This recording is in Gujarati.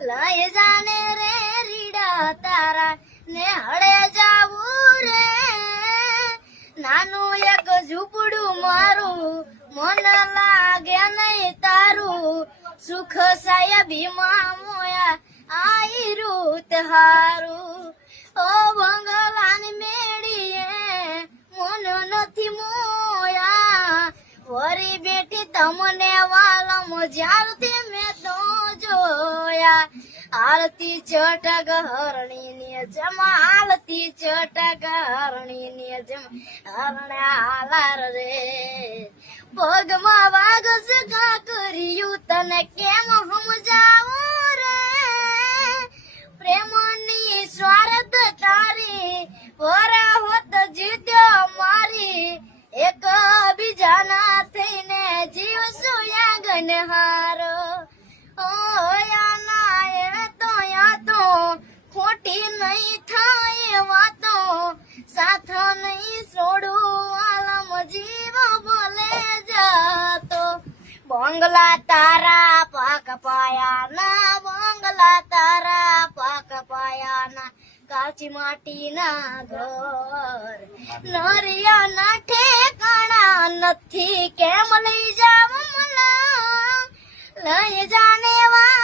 લઈ જાને રે રીડા તારા ને હળે જાવું રે નાનું એક ઝૂંપડું મારું મન લાગે નહીં તારું સુખ સાહેબીમાં મોયા આઈ રૂત હારું ઓ બંગલાની મેળીએ મન નથી મોયા વરી બેઠી તમને વાલમ જ્યારથી મેં તો જોયા આરતી ચટક હરણી ની જેમ આરતી ચટક હરણી ની જેમ હરણા હાલાર રે પગમાં વાગ સગા કર્યું તને કેમ સમજાવું રે પ્રેમની સ્વાર્થ તારી વરા હોત જીત્યો મારી એક બીજાના થઈને જીવશું યાગન હારો તો ખોટી નહીં થાય વાતો સાથ નહીં છોડું આલમ જીવ બોલે જાતો બંગલા તારા પાક પાયાના બંગલા તારા પાક પાયાના કાચી માટીના ઘર નરિયાના ઠેકાણા નથી કેમ લઈ જાવ મને લઈ જાને વા